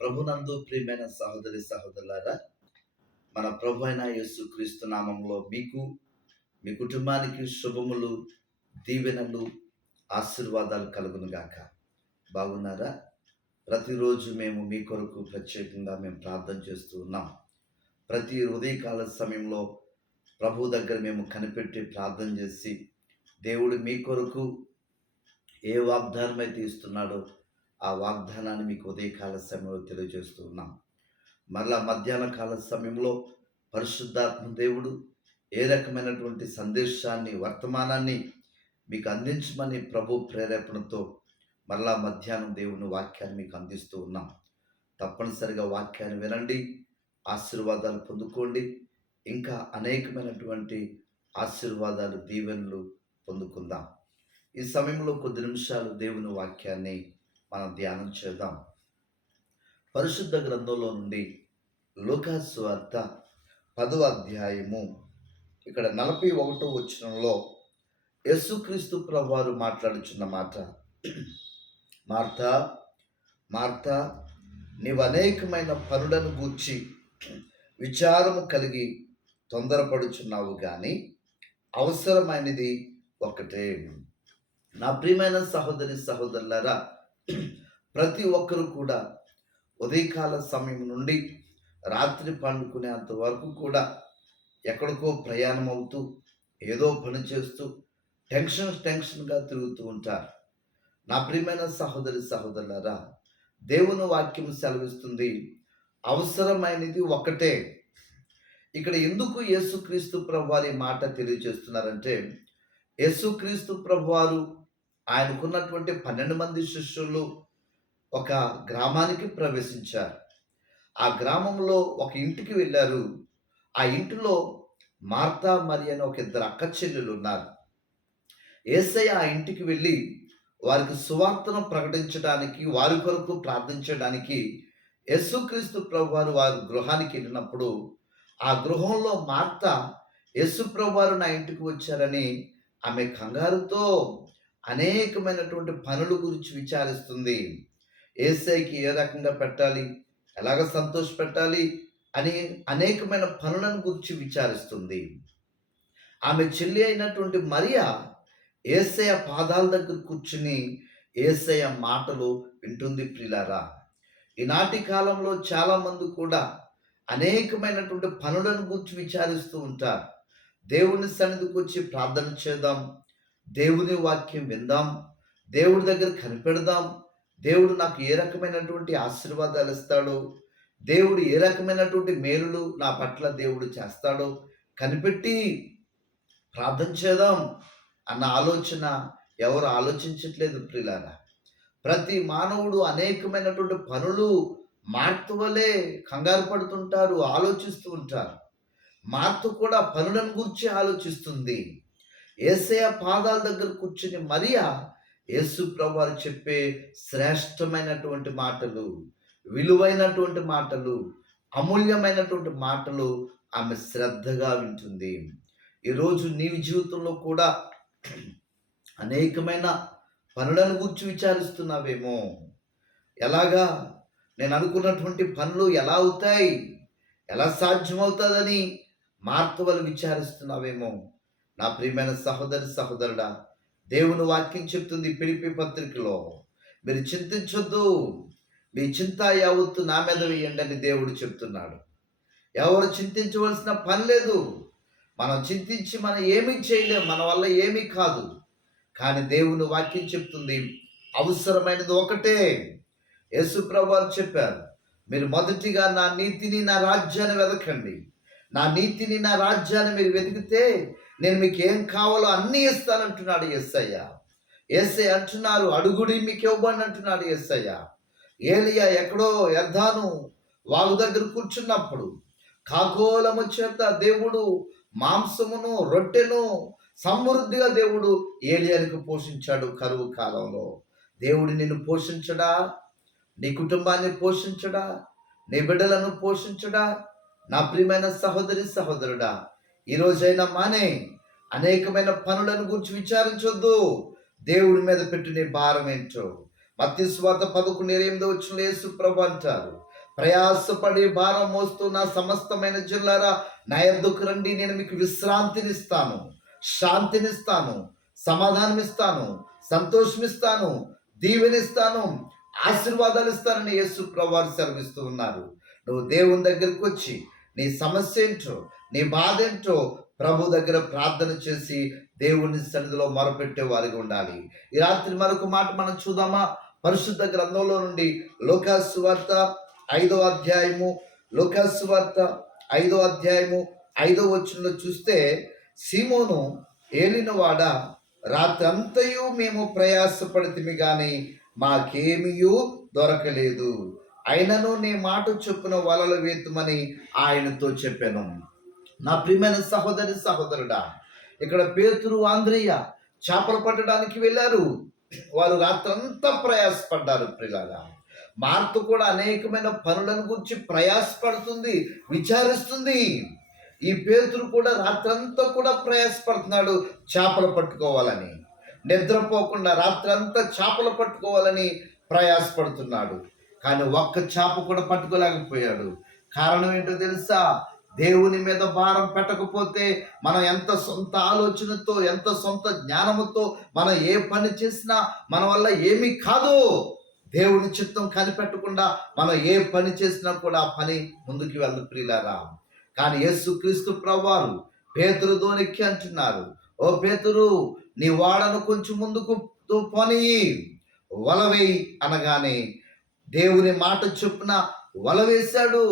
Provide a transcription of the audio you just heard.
ప్రభునందు ప్రియమైన సహోదరి సహోదరులారా, మన ప్రభు అయిన యేసుక్రీస్తు నామంలో మీకు మీ కుటుంబానికి శుభములు, దీవెనలు, ఆశీర్వాదాలు కలుగును గాక. బాగున్నారా? ప్రతిరోజు మేము మీ కొరకు ప్రత్యేకంగా మేము ప్రార్థన చేస్తూ ఉన్నాం. ప్రతి ఉదయకాల సమయంలో ప్రభు దగ్గర మేము కనిపెట్టి ప్రార్థన చేసి, దేవుడు మీ కొరకు ఏ వాగ్దానం అయితే ఇస్తున్నాడో ఆ వాగ్దానాన్ని మీకు ఉదయకాల సమయంలో తెలియజేస్తూ ఉన్నాం. మరలా మధ్యాహ్న కాల సమయంలో పరిశుద్ధాత్మ దేవుడు ఏ రకమైనటువంటి సందేశాన్ని, వర్తమానాన్ని మీకు అందించమని ప్రభు ప్రేరేపణతో మరలా మధ్యాహ్నం దేవుని వాక్యాన్ని మీకు అందిస్తూ ఉన్నాం. తప్పనిసరిగా వాక్యాన్ని వినండి, ఆశీర్వాదాలు పొందుకోండి. ఇంకా అనేకమైనటువంటి ఆశీర్వాదాలు, దీవెనలు పొందుకుందాం. ఈ సమయంలో కొద్ది నిమిషాలు దేవుని వాక్యాన్ని మనం ధ్యానం చేద్దాం. పరిశుద్ధ గ్రంథంలో నుండి లూకాసు సువార్త 10వ అధ్యాయము ఇక్కడ 41వ వచనంలో యేసుక్రీస్తు ప్రభువారు మాట్లాడుచున్న మాట, మార్తా మార్తా, నీవు అనేకమైన పనులను గూర్చి విచారము కలిగి తొందరపడుచున్నావు, కానీ అవసరమైనది ఒకటే. నా ప్రియమైన సహోదరి సహోదరులారా, ప్రతి ఒక్కరూ కూడా ఉదయకాల సమయం నుండి రాత్రి పండుకునేంత వరకు ఎక్కడికో ప్రయాణం అవుతూ ఏదో పని చేస్తూ టెన్షన్గా తిరుగుతూ ఉంటారు. నా ప్రియమైన సహోదరి సహోదరులారా, దేవుని వాక్యం సెలవిస్తుంది, అవసరమైనది ఒకటే. ఇక్కడ ఎందుకు యేసుక్రీస్తు ప్రభువారి మాట తెలియజేస్తున్నారంటే, యేసుక్రీస్తు ప్రభువారు ఆయనకున్నటువంటి 12 మంది శిష్యులు ఒక గ్రామానికి ప్రవేశించారు. ఆ గ్రామంలో ఒక ఇంటికి వెళ్ళారు. ఆ ఇంటిలో మార్తా మరి అని ఒక ఇద్దరు అక్క చెల్లెలు ఉన్నారు. యేసయ్య ఆ ఇంటికి వెళ్ళి వారికి సువార్తను ప్రకటించడానికి, వారి కొరకు ప్రార్థించడానికి యేసుక్రీస్తు ప్రభువారు వారి గృహానికి వెళ్ళినప్పుడు ఆ గృహంలో మార్తా యేసు ప్రభువారు నా ఇంటికి వచ్చారని ఆమె కంగారుతో అనేకమైనటువంటి పనుల గురించి విచారిస్తుంది. యేసయ్యకి ఏ రకంగా పెట్టాలి, ఎలాగ సంతోష పెట్టాలి అని అనేకమైన పనులను గురించి విచారిస్తుంది. ఆమె చెల్లి అయినటువంటి మరియా యేసయ్య పాదాల దగ్గర కూర్చుని యేసయ్య మాటలు వింటుంది. ప్రియులారా, ఈనాటి కాలంలో చాలామంది కూడా అనేకమైనటువంటి పనులను గురించి విచారిస్తూ ఉంటారు. దేవుని సన్నిధికి వచ్చి ప్రార్థన చేద్దాం, దేవుని వాక్యం విందాం, దేవుడి దగ్గర కనిపెడదాం, దేవుడు నాకు ఏ రకమైనటువంటి ఆశీర్వాదాలు ఇస్తాడో, దేవుడు ఏ రకమైనటువంటి మేలులు నా పట్ల దేవుడు చేస్తాడో కనిపెట్టి ప్రార్థన చేద్దాం అన్న ఆలోచన ఎవరు ఆలోచించట్లేదు. ప్రియులారా, ప్రతి మానవుడు అనేకమైనటువంటి పనులు మార్త వలె కంగారు పడుతుంటారు, ఆలోచిస్తూ ఉంటారు. మార్త కూడా పనులను గురించి ఆలోచిస్తుంది. యేసయ్య పాదాల దగ్గర కూర్చుని మరియా యేసు ప్రభువారు చెప్పే శ్రేష్టమైనటువంటి మాటలు, విలువైనటువంటి మాటలు, అమూల్యమైనటువంటి మాటలు ఆమె శ్రద్ధగా వింటుంది. ఈరోజు నీ జీవితంలో కూడా అనేకమైన పనులను గురించి విచారిస్తున్నావేమో. ఎలాగా నేను అనుకున్నటువంటి పనులు ఎలా అవుతాయి, ఎలా సాధ్యమవుతుందని మార్త వలె విచారిస్తున్నావేమో. నా ప్రియమైన సహోదరి సహోదరుడా, దేవుని వాక్యం చెప్తుంది ఫిలిప్పీ పత్రికలో, మీరు చింతించొద్దు, మీ చింత యావత్తు నా మీద వేయండి అని దేవుడు చెప్తున్నాడు. ఎవరు చింతించవలసిన పని లేదు. మనం చింతించి మనం ఏమీ చేయలేం, మన వల్ల ఏమీ కాదు. కానీ దేవుని వాక్యం చెప్తుంది, అవసరమైనది ఒకటే. యేసు ప్రభువారు చెప్పారు, మీరు మొదటిగా నా నీతిని నా రాజ్యాన్ని వెతకండి. నా నీతిని నా రాజ్యాన్ని మీరు వెతికితే నేను మీకు ఏం కావాలో అన్నీ ఇస్తానంటున్నాడు యేసయ్య. యేసయ్య అంటున్నారు, అడుగుడి మీకు ఇవ్వబడి అంటున్నాడు యేసయ్య. ఏలియా ఎక్కడో యర్దాను వాగు దగ్గర కూర్చున్నప్పుడు కాకోలము చేత దేవుడు మాంసమును రొట్టెను సమృద్ధిగా దేవుడు ఏలియానికి పోషించాడు. కరువు కాలంలో దేవుడు నిన్ను పోషించడా? నీ కుటుంబాన్ని పోషించడా? నీ బిడ్డలను పోషించడా? నా ప్రియమైన సహోదరి సహోదరుడా, ఈరోజైనా మానే అనేకమైన పనులను గురించి విచారించొద్దు. దేవుడి మీద పెట్టు నీ భారం ఏంటో. మత్తయి సువార్త 11:8 యేసు ప్రభు అంటారు, ప్రయాసపడి భారం మోస్తున్న సమస్తమైన జిల్లారా నా యొద్దకు రండి, నేను మీకు విశ్రాంతినిస్తాను, శాంతినిస్తాను, సమాధానమిస్తాను, సంతోషమిస్తాను, దీవెనిస్తాను, ఆశీర్వాదాలు ఇస్తానని యేసు ప్రభువారు సెలవిస్తూ ఉన్నారు. నువ్వు దేవుని దగ్గరికి వచ్చి నీ సమస్య ఏంటో, నీ బాధ ఏంటో ప్రభు దగ్గర ప్రార్థన చేసి దేవుని సన్నిధిలో మొరపెట్టే వారిగా ఉండాలి. ఈ రాత్రి మరొక మాట మనం చూద్దామా? పరిశుద్ధ గ్రంథంలో నుండి లూకాసు సువార్త 5వ అధ్యాయము, లూకాసు సువార్త 5వ అధ్యాయము 5వ వచనంలో చూస్తే, సీమోను ఏలినవాడ, రాత్రంతయు మేము ప్రయాసపడితిమి గాని మాకేమీయూ దొరకలేదు, అయినను నీ మాట చొప్పున వలలు వేతుమని ఆయనతో చెప్పాను. నా ప్రియమైన సహోదరి సహోదరుడా, ఇక్కడ పేతురు, ఆంద్రయ్య చేపలు పట్టడానికి వెళ్ళారు. వారు రాత్రంతా ప్రయాసపడ్డారు. ప్రియులారా, మార్త కూడా అనేకమైన పనులను గురించి ప్రయాసపడుతుంది, విచారిస్తుంది. ఈ పేతురు కూడా రాత్రంతా కూడా ప్రయాసపడుతున్నాడు చేపలు పట్టుకోవాలని. నిద్రపోకుండా రాత్రంతా చేపలు పట్టుకోవాలని ప్రయాసపడుతున్నాడు. కానీ ఒక్క చేప కూడా పట్టుకోలేకపోయాడు. కారణం ఏంటో తెలుసా? దేవుని మీద భారం పెట్టకపోతే మనం ఎంత సొంత ఆలోచనతో, ఎంత సొంత జ్ఞానముతో మనం ఏ పని చేసినా మన వల్ల ఏమీ కాదు. దేవుని చిత్తం కనిపెట్టకుండా మనం ఏ పని చేసినా కూడా ఆ పని ముందుకు వెళ్ళదు ప్రియులారా. కానీ యేసుక్రీస్తు ప్రభువారు పేతురు దోనెక్కి అంటున్నారు, ఓ పేతురు, నీ వాడను కొంచెం ముందుకు పోనీయి, వలవేయి అనగానే దేవుని మాట చొప్పున వల వేశాడు.